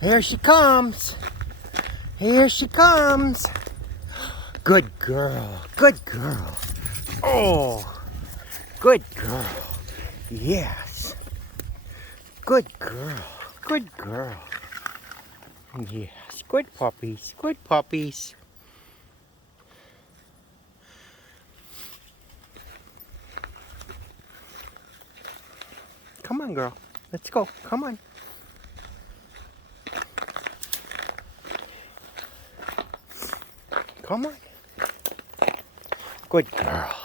Here she comes. Here she comes. Good girl. Good girl. Oh, good girl. Yes. Good girl. Good girl. Yes. Good puppies. Good puppies. Come on, girl. Let's go. Come on. Come on. Good girl.